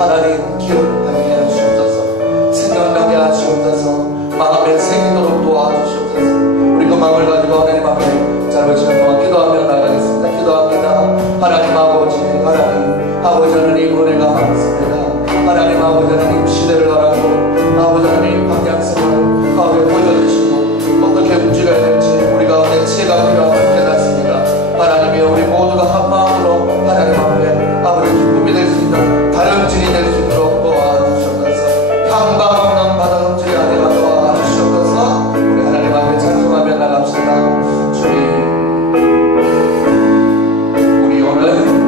하나님 기억하게 하시옵소서. 생각나게 하시옵소서. 마음에 새기도록 도와주시옵소서. 우리 그 마음을 가지고 하나님 앞에 짧은 시간 동안 기도하며 나가겠습니다. 기도합니다. 하나님 아버지 하나님 은혜가 많습니다. 하나님 아버지 하나님 시대를 알았고 아버지 하나님 방향성을 마음에 보여주시고 어떻게 움직여야 될지 우리 가운데 지혜가 필요함을 깨닫습니다. 하나님이여 우리 모두가 한 마음으로 하나님 앞에 아버지 기쁨이 될 수 있는 다름질이 될 수 있도록 도와주시옵소서. 향방 없는 바다름질이 아니라 도와주시옵소서. 우리 하나님 앞에 찬송하며 나갑시다. 주님 우리 오늘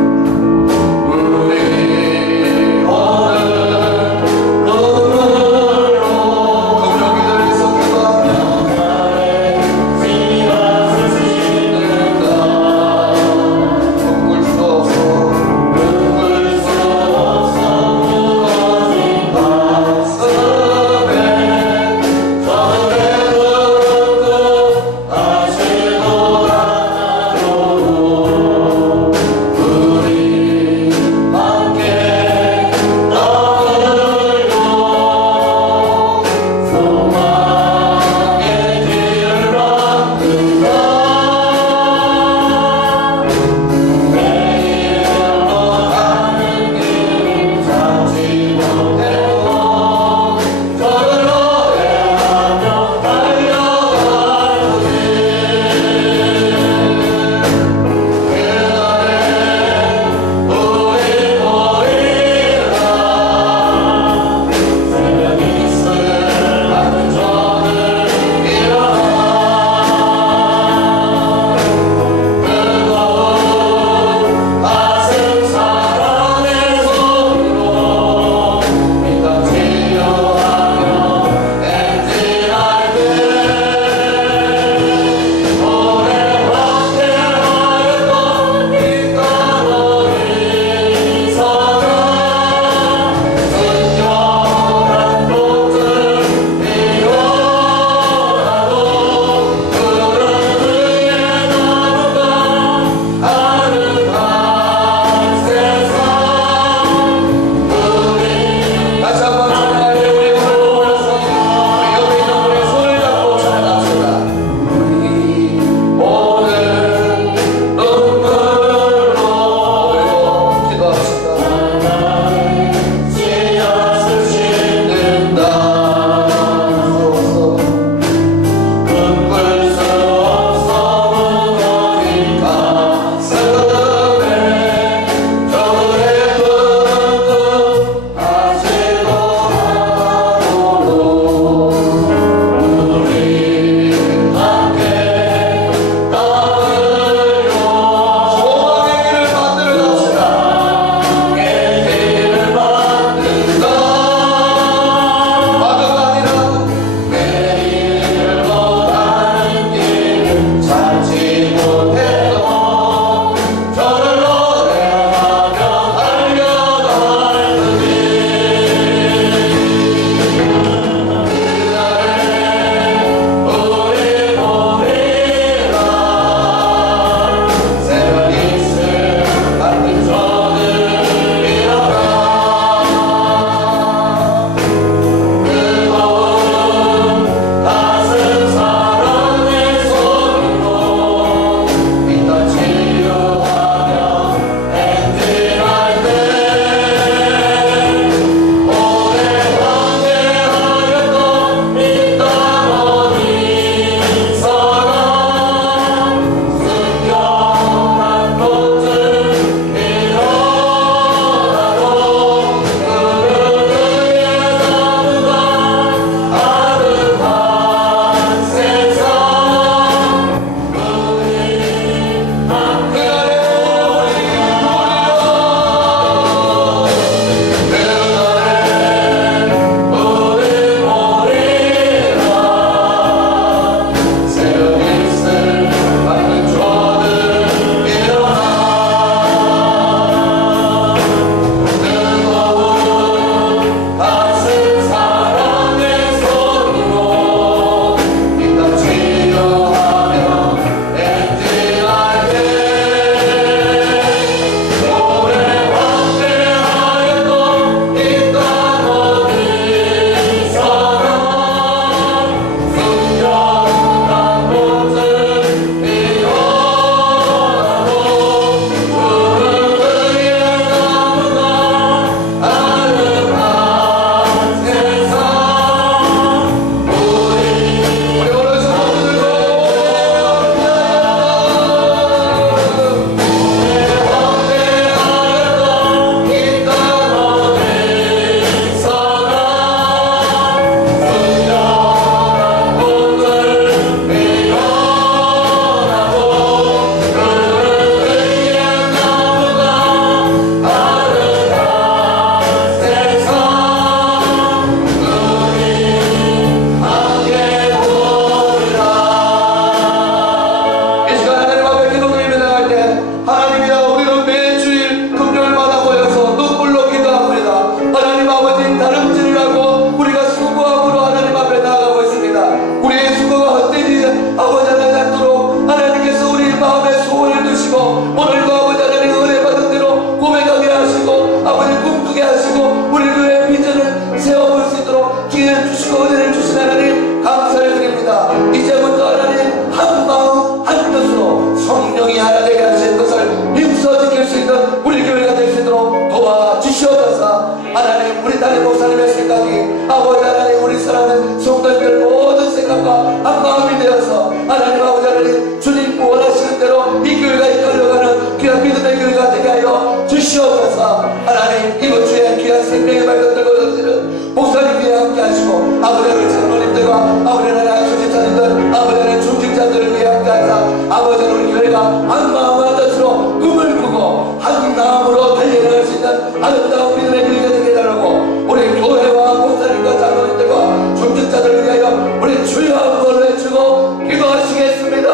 하나님 우리 딸의 목사님의 생각이 아버지 하나님 우리 사랑하는 성도들 모든 생각과 한 마음이 되어서 하나님 아버지 하나님 주님 원하시는 대로 이 교회가 이끌려가는 귀한 믿음의 교회가 되게 하여 주시옵소서. 하나님 이번 주에 귀한 생명의 말씀 들고 던지는 목사님이 함께 하시고 아버지 하나님 장로님들과 아버지 하나님 주지사님들 아버지 하나님 중직자들을 위해 함께 하사 아버지 하나님 우리 교회가 한 마음 한 뜻으로 꿈을 꾸고 한 마음으로 달려나갈 수 있는 아름다운 믿음의 교회가 되게 달라고 우리 교회와 목사님과 장로님들과 중직자들을 위하여 우리 주여 한번 외치고 기도하시겠습니다.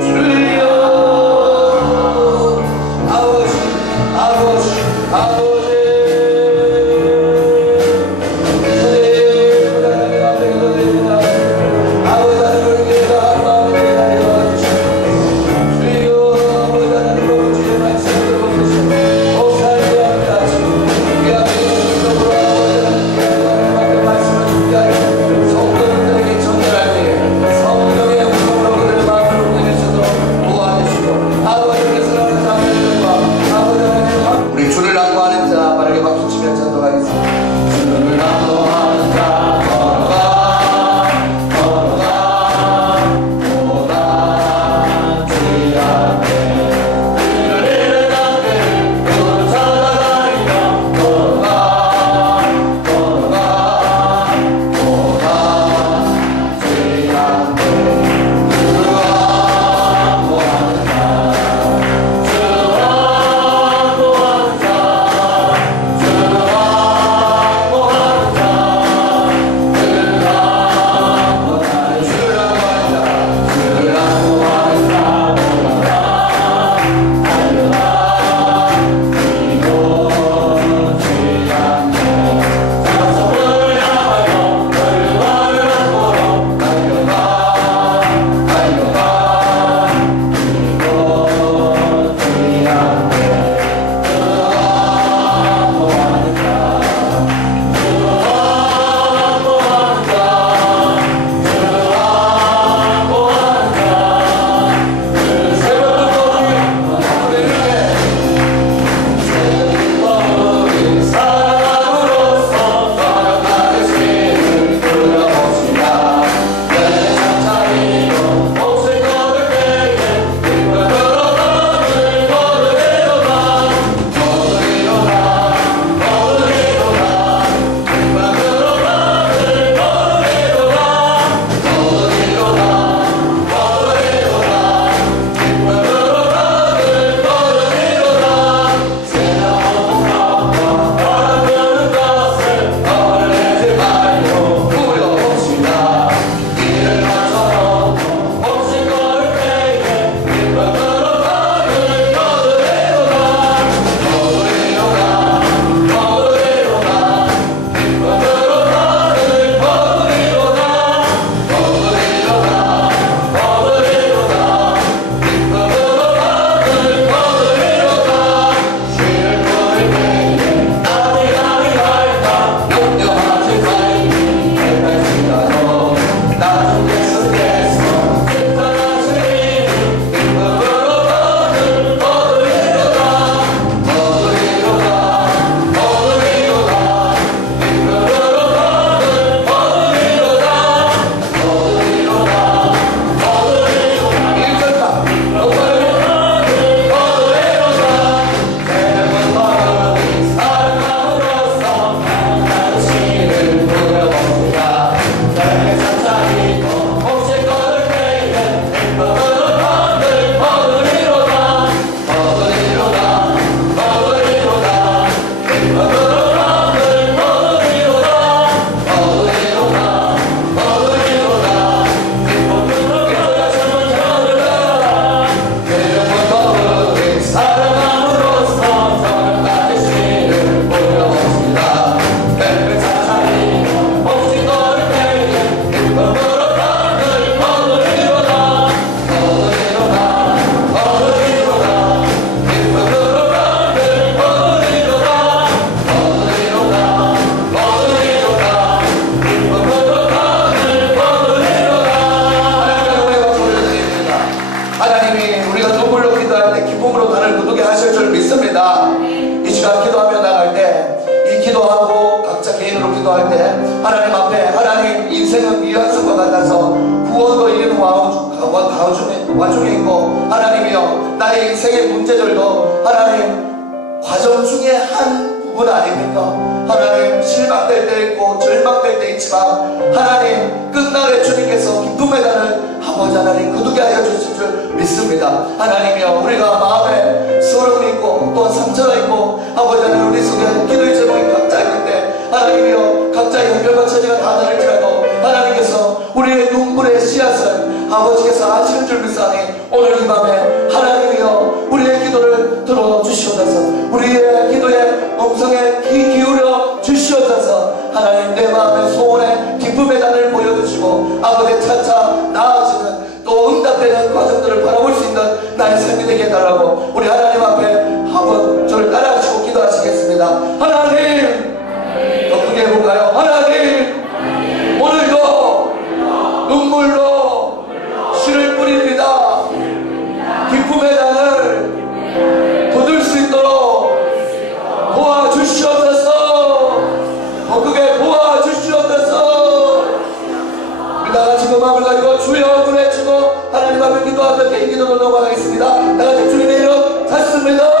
주여 아버지 아버지 아버지 주여 아버지 하나님 우리 교회가 기도하고 각자 개인으로 기도할 때 하나님 앞에 하나님 인생은 미완성과 같아서 구원도 이루는 와중에 있고 하나님이여 나의 인생의 문제들도 하나님 과정 중에 한 부분 아닙니까? 하나님 실망될 때 있고 절망될 때 있지만 하나님 끝날에 주님께서 기쁨의 단을 아버지 하나님 거두게 하여 주실 줄 믿습니다. 하나님이여 우리가 마음에 서러움이 있고 또 상처가 있고 아버지 하나님 우리 속에 기도의 제목이 각자 있는데 하나님이여 각자의 형편과 처지가 다 다를지라도 하나님께서 우리의 눈물의 씨앗을 아버지께서 아시는 줄 믿사니 오늘 이 밤에 하나님이여 우리의 기도를 들어주시옵소서. 우리의 기도에 음성에 귀 기울여 주시옵소서. 하나님 내 마음의 소원에 기쁨의 단을 보여주시고 아버지 차차 나아지는 또 응답되는 과정들을 바라볼 수 있는 나의 삶이 되게 해달라고 우리 하나님 앞에 한번 저를 따라하시고 기도하시겠습니다. 하나님 더 크게 해볼까요? 하나님 오늘도 눈물로 씨를 뿌립니다. 기쁨의 단을 거둘 수 있도록 도와주시옵소서. 더 크게 도와주시옵소서. 우리 다같이 그 마음을 가지고 주여 눈에 치고 하나님 앞에 기도하며 개인 기도로 넘어가겠습니다. 다같이 주님의 이름 찾습니다.